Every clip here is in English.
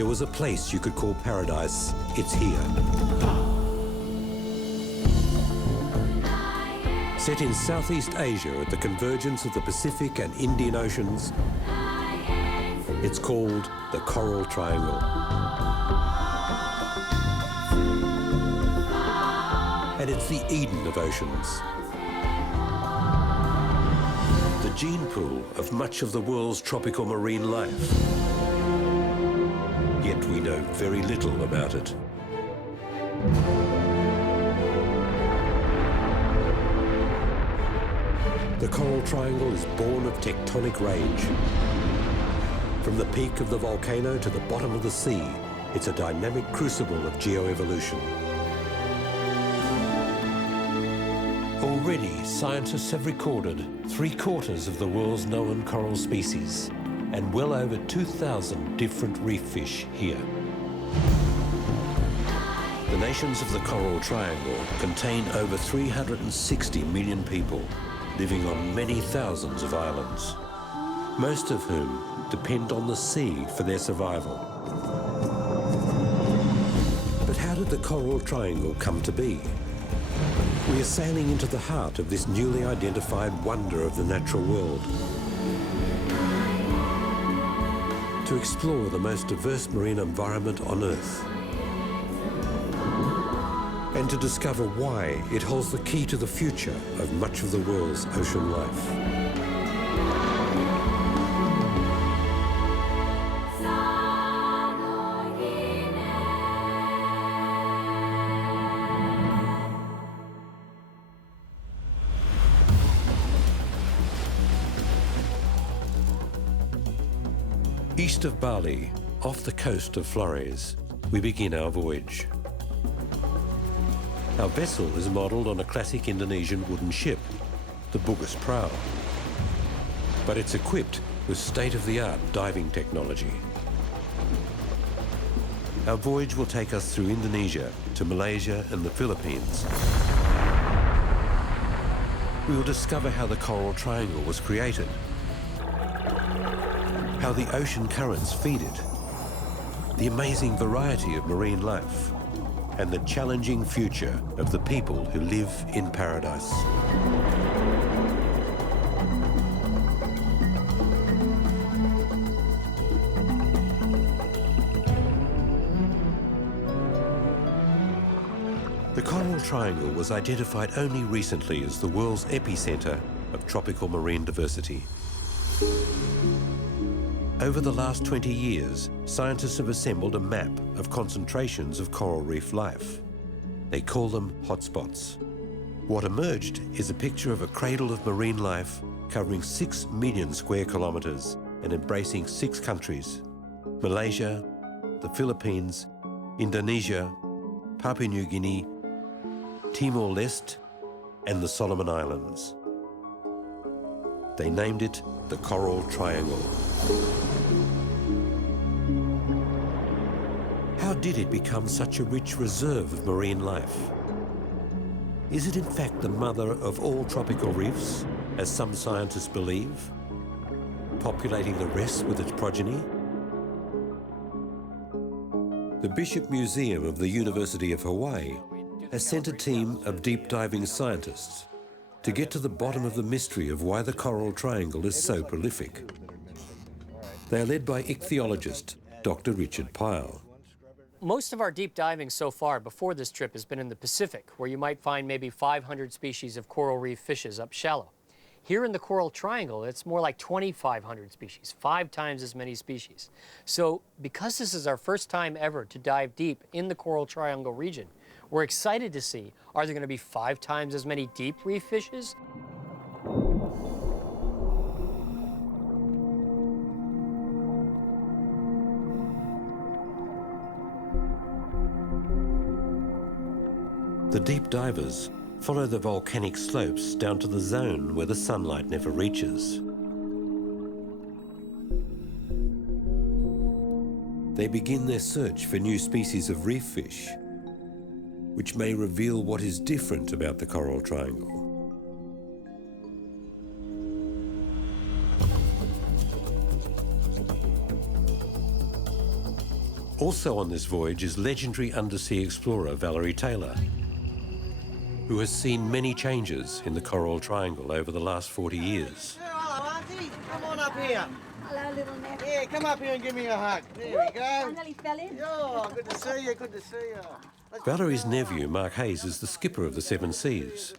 there was a place you could call paradise, it's here. Set in Southeast Asia at the convergence of the Pacific and Indian Oceans, it's called the Coral Triangle. And it's the Eden of oceans. The gene pool of much of the world's tropical marine life. Yet we know very little about it. The Coral Triangle is born of tectonic rage. From the peak of the volcano to the bottom of the sea, it's a dynamic crucible of geoevolution. Already, scientists have recorded 3/4 of the world's known coral species and well over 2,000 different reef fish here. The nations of the Coral Triangle contain over 360 million people living on many thousands of islands, most of whom depend on the sea for their survival. But how did the Coral Triangle come to be? We are sailing into the heart of this newly identified wonder of the natural world. To explore the most diverse marine environment on Earth. And to discover why it holds the key to the future of much of the world's ocean life. East of Bali, off the coast of Flores, we begin our voyage. Our vessel is modelled on a classic Indonesian wooden ship, the Bugis Prau. But it's equipped with state-of-the-art diving technology. Our voyage will take us through Indonesia to Malaysia and the Philippines. We will discover how the Coral Triangle was created, how the ocean currents feed it, the amazing variety of marine life, and the challenging future of the people who live in paradise. The Coral Triangle was identified only recently as the world's epicenter of tropical marine diversity. Over the last 20 years, scientists have assembled a map of concentrations of coral reef life. They call them hotspots. What emerged is a picture of a cradle of marine life covering 6 million square kilometres and embracing 6 countries: Malaysia, the Philippines, Indonesia, Papua New Guinea, Timor-Leste, and the Solomon Islands. They named it the Coral Triangle. How did it become such a rich reserve of marine life? Is it in fact the mother of all tropical reefs, as some scientists believe, populating the rest with its progeny? The Bishop Museum of the University of Hawaii has sent a team of deep diving scientists to get to the bottom of the mystery of why the Coral Triangle is so prolific. They are led by ichthyologist Dr. Richard Pyle. Most of our deep diving so far before this trip has been in the Pacific, where you might find maybe 500 species of coral reef fishes up shallow. Here in the Coral Triangle, it's more like 2,500 species, 5 times as many species. So because this is our first time ever to dive deep in the Coral Triangle region, we're excited to see, are there going to be 5 times as many deep reef fishes? The deep divers follow the volcanic slopes down to the zone where the sunlight never reaches. They begin their search for new species of reef fish, which may reveal what is different about the Coral Triangle. Also on this voyage is legendary undersea explorer Valerie Taylor, who has seen many changes in the Coral Triangle over the last 40 years. Hello, Auntie. Come on up here. Hello, little Ned. Yeah, come up here and give me a hug. There we go. I nearly fell in. Oh, good to see you, good to see you. Valerie's nephew, Mark Hayes, is the skipper of the Seven Seas,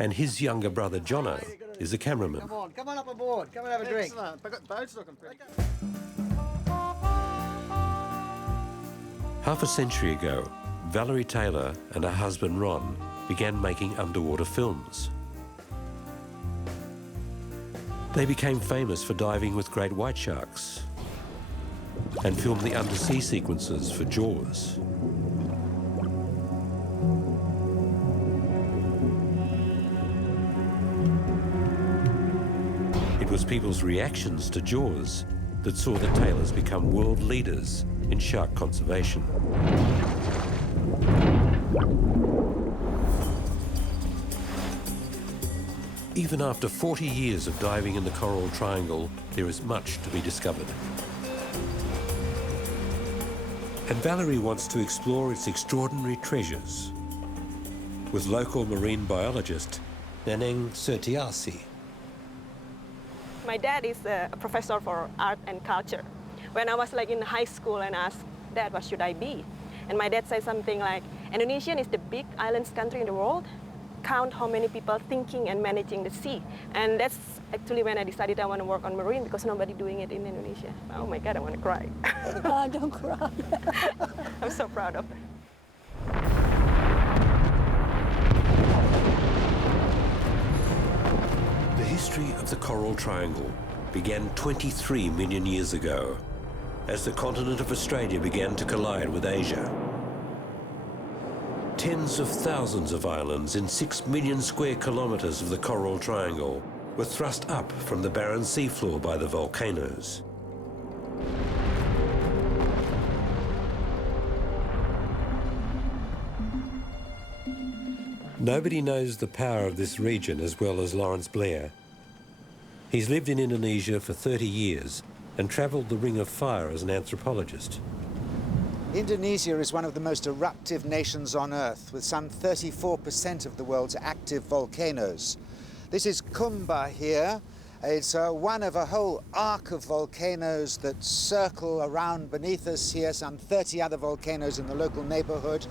and his younger brother, Jono, is a cameraman. Come on up aboard. Come and have a drink. Excellent. The boat's looking pretty. Half a century ago, Valerie Taylor and her husband, Ron, began making underwater films. They became famous for diving with great white sharks and filmed the undersea sequences for Jaws. It was people's reactions to Jaws that saw the Taylors become world leaders in shark conservation. Even after 40 years of diving in the Coral Triangle, there is much to be discovered. And Valerie wants to explore its extraordinary treasures with local marine biologist Naneng Setiasi. My dad is a professor for art and culture. When I was in high school and asked, Dad, what should I be? And my dad said something like, Indonesia is the big islands country in the world. Count how many people thinking and managing the sea. And that's actually when I decided I want to work on marine because nobody doing it in Indonesia. Oh my God, I want to cry. Oh, don't cry. I'm so proud of it. The history of the Coral Triangle began 23 million years ago as the continent of Australia began to collide with Asia. Tens of thousands of islands in 6 million square kilometres of the Coral Triangle were thrust up from the barren seafloor by the volcanoes. Nobody knows the power of this region as well as Lawrence Blair. He's lived in Indonesia for 30 years and travelled the Ring of Fire as an anthropologist. Indonesia is one of the most eruptive nations on Earth, with some 34% of the world's active volcanoes. This is Kumba here. It's one of a whole arc of volcanoes that circle around beneath us here, some 30 other volcanoes in the local neighbourhood,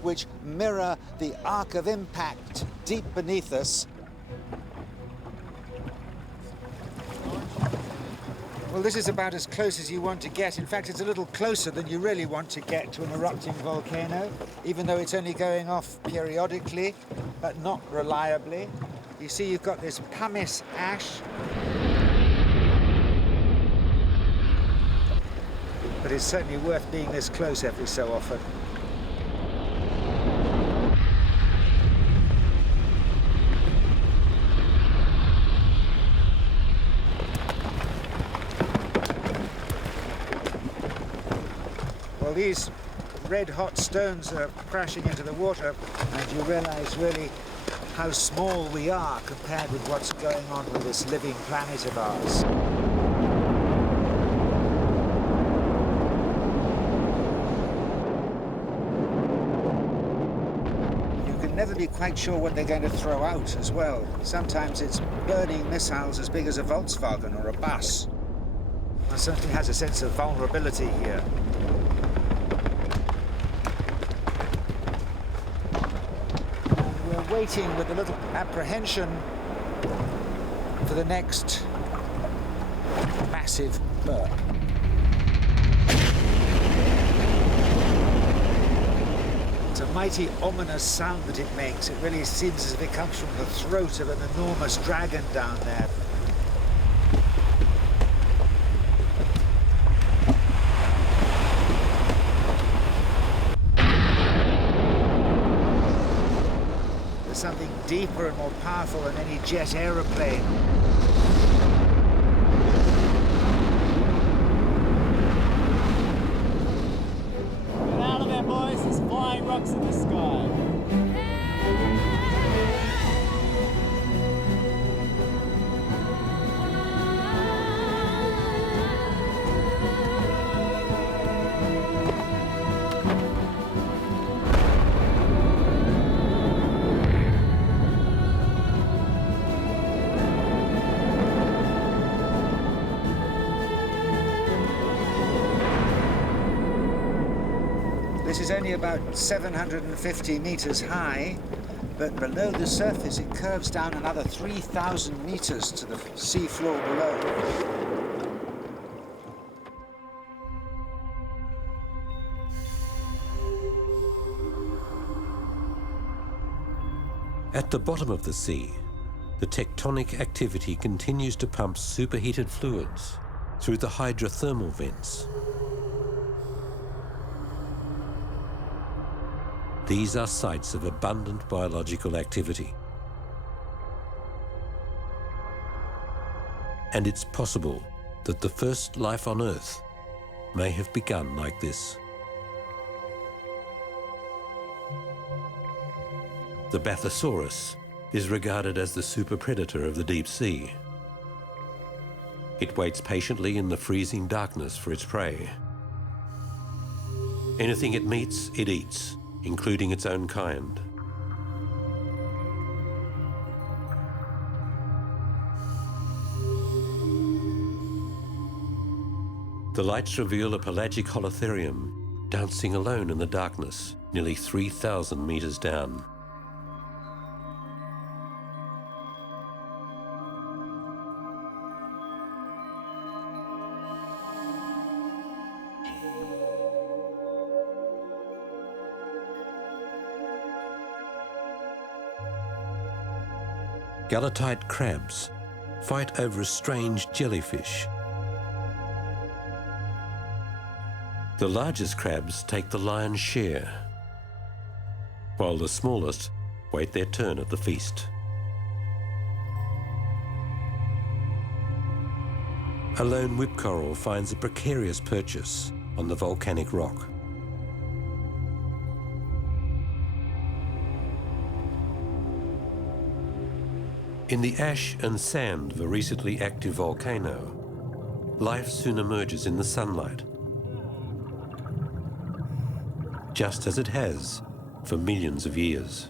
which mirror the arc of impact deep beneath us. Well, this is about as close as you want to get. In fact, it's a little closer than you really want to get to an erupting volcano, even though it's only going off periodically, but not reliably. You see, you've got this pumice ash. But it's certainly worth being this close every so often. Well, these red-hot stones are crashing into the water, and you realize really how small we are compared with what's going on with this living planet of ours. You can never be quite sure what they're going to throw out as well. Sometimes it's burning missiles as big as a Volkswagen or a bus. It certainly has a sense of vulnerability here. Waiting with a little apprehension for the next massive burp. It's a mighty ominous sound that it makes. It really seems as if it comes from the throat of an enormous dragon down there. Something deeper and more powerful than any jet aeroplane. Get out of there, boys. There's flying rocks in the sky. is only about 750 meters high, but below the surface it curves down another 3,000 meters to the sea floor below. At the bottom of the sea, the tectonic activity continues to pump superheated fluids through the hydrothermal vents. These are sites of abundant biological activity. And it's possible that the first life on Earth may have begun like this. The Bathysaurus is regarded as the super predator of the deep sea. It waits patiently in the freezing darkness for its prey. Anything it meets, it eats, including its own kind. The lights reveal a pelagic holotherium dancing alone in the darkness, nearly 3,000 meters down. Galatite crabs fight over a strange jellyfish. The largest crabs take the lion's share, while the smallest wait their turn at the feast. A lone whip coral finds a precarious purchase on the volcanic rock. In the ash and sand of a recently active volcano, life soon emerges in the sunlight, just as it has for millions of years.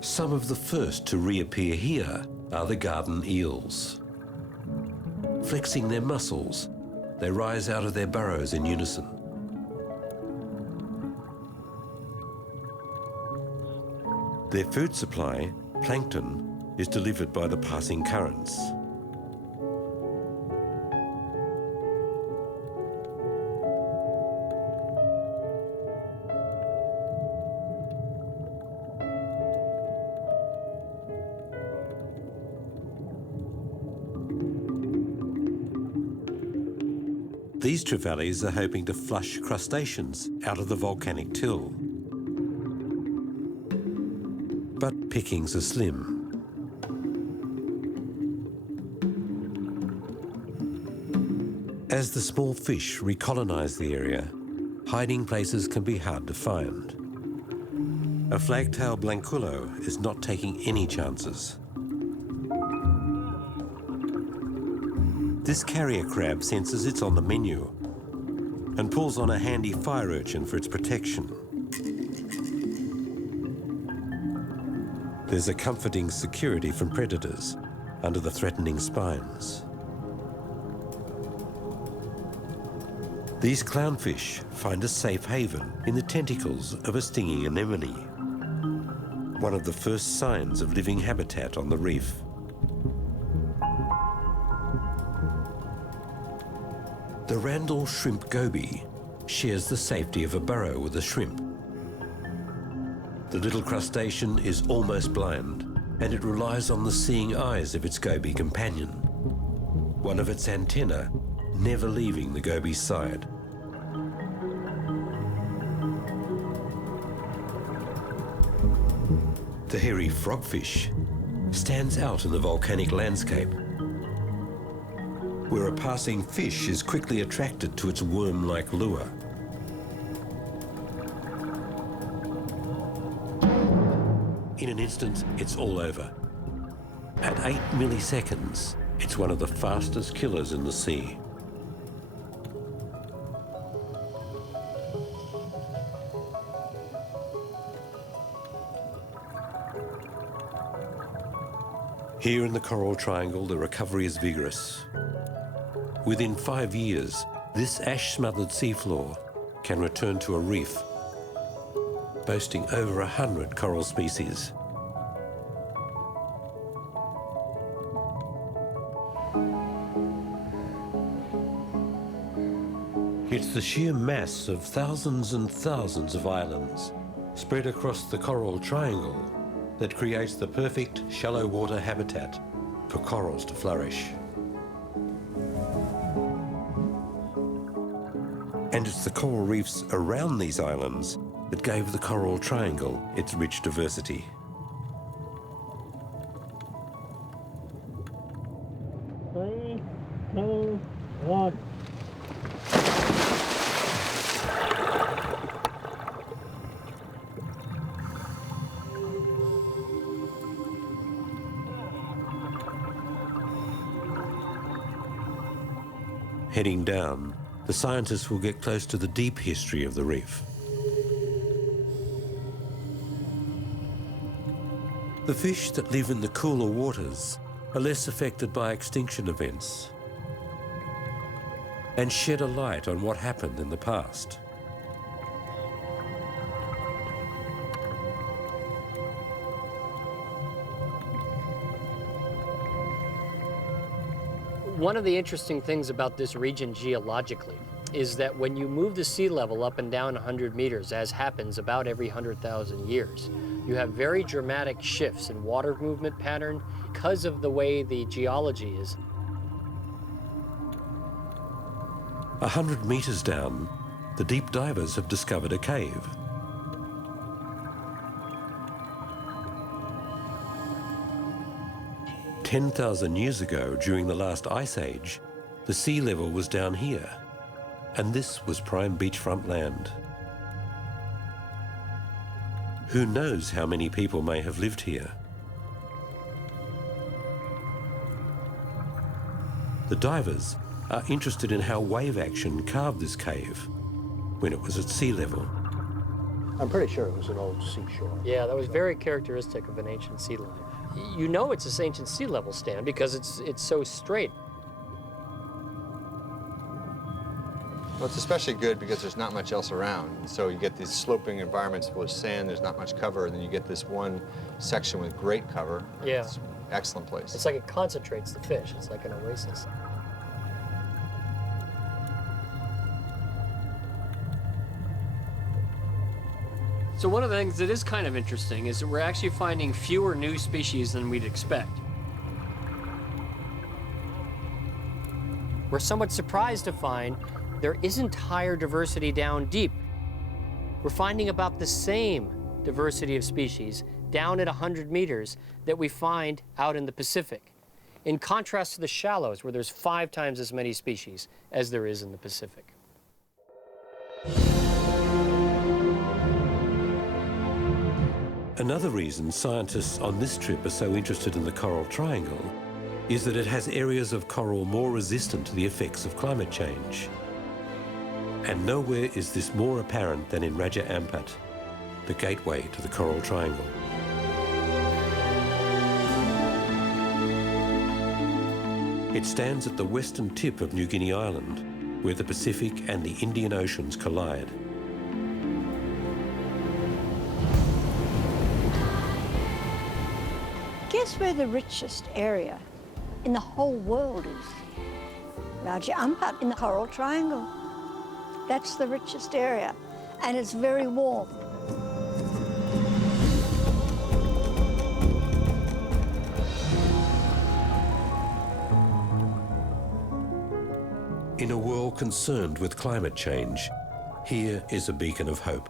Some of the first to reappear here are the garden eels. Flexing their muscles, they rise out of their burrows in unison. Their food supply, plankton, is delivered by the passing currents. These trevallies are hoping to flush crustaceans out of the volcanic till. But pickings are slim. As the small fish recolonize the area, hiding places can be hard to find. A flagtail blanculo is not taking any chances. This carrier crab senses it's on the menu and pulls on a handy fire urchin for its protection. There's a comforting security from predators under the threatening spines. These clownfish find a safe haven in the tentacles of a stinging anemone, one of the first signs of living habitat on the reef. The Randall shrimp goby shares the safety of a burrow with a shrimp. The little crustacean is almost blind, and it relies on the seeing eyes of its goby companion, one of its antennae never leaving the goby's side. The hairy frogfish stands out in the volcanic landscape, where a passing fish is quickly attracted to its worm-like lure. In an instant, it's all over. At 8 milliseconds, it's one of the fastest killers in the sea. Here in the Coral Triangle, the recovery is vigorous. Within 5 years, This ash-smothered seafloor can return to a reef, boasting over 100 coral species. It's the sheer mass of thousands and thousands of islands spread across the coral triangle that creates the perfect shallow water habitat for corals to flourish. And it's the coral reefs around these islands that gave the coral triangle its rich diversity. Three, two, one. Heading down, the scientists will get close to the deep history of the reef. The fish that live in the cooler waters are less affected by extinction events and shed a light on what happened in the past. One of the interesting things about this region geologically is that when you move the sea level up and down 100 meters, as happens about every 100,000 years, you have very dramatic shifts in water movement pattern because of the way the geology is. 100 meters down, the deep divers have discovered a cave. "10,000 years ago, during the last ice age, the sea level was down here, and this was prime beachfront land. Who knows how many people may have lived here? The divers are interested in how wave action carved this cave when it was at sea level. I'm pretty sure it was an old seashore. Yeah, that was very characteristic of an ancient sea life. You know it's this ancient sea level, Stan, because it's so straight. Well, it's especially good because there's not much else around. So you get these sloping environments full of sand, there's not much cover, and then you get this one section with great cover. Yeah. It's an excellent place. It's like it concentrates the fish. It's like an oasis. So one of the things that is kind of interesting is that we're actually finding fewer new species than we'd expect. We're somewhat surprised to find there isn't higher diversity down deep. We're finding about the same diversity of species down at 100 meters that we find out in the Pacific, in contrast to the shallows, where there's 5 times as many species as there is in the Pacific. Another reason scientists on this trip are so interested in the Coral Triangle is that it has areas of coral more resistant to the effects of climate change. And nowhere is this more apparent than in Raja Ampat, the gateway to the Coral Triangle. It stands at the western tip of New Guinea Island, where the Pacific and the Indian Oceans collide. Guess where the richest area in the whole world is? Raja Ampat in the Coral Triangle. That's the richest area, and it's very warm. In a world concerned with climate change, here is a beacon of hope.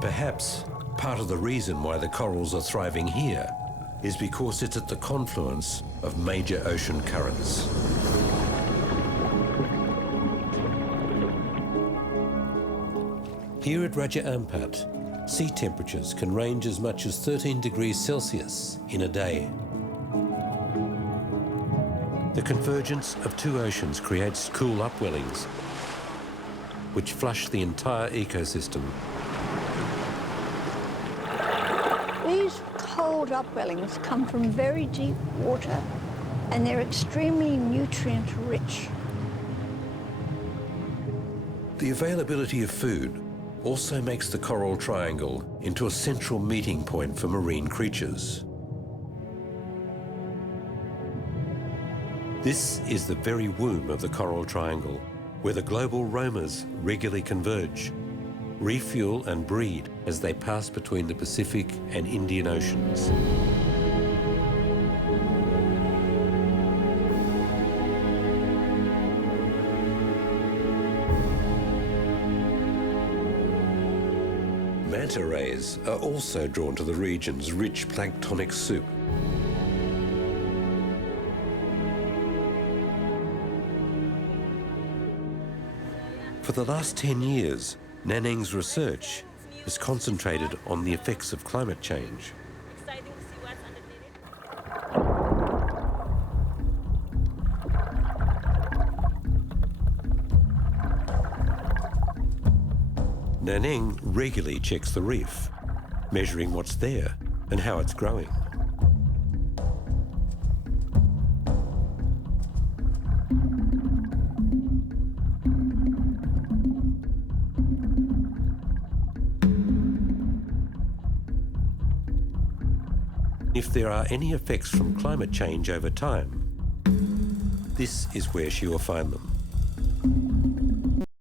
Perhaps part of the reason why the corals are thriving here is because it's at the confluence of major ocean currents. Here at Raja Ampat, sea temperatures can range as much as 13 degrees Celsius in a day. The convergence of 2 oceans creates cool upwellings, which flush the entire ecosystem upwellings come from very deep water, and they're extremely nutrient rich. The availability of food also makes the Coral Triangle into a central meeting point for marine creatures. This is the very womb of the Coral Triangle, where the global roamers regularly converge, refuel and breed as they pass between the Pacific and Indian Oceans. Manta rays are also drawn to the region's rich planktonic soup. For the last 10 years, Nanning's research has concentrated on the effects of climate change. Exciting to see what's underneath it. Nanning regularly checks the reef, measuring what's there and how it's growing. If there are any effects from climate change over time, this is where she will find them.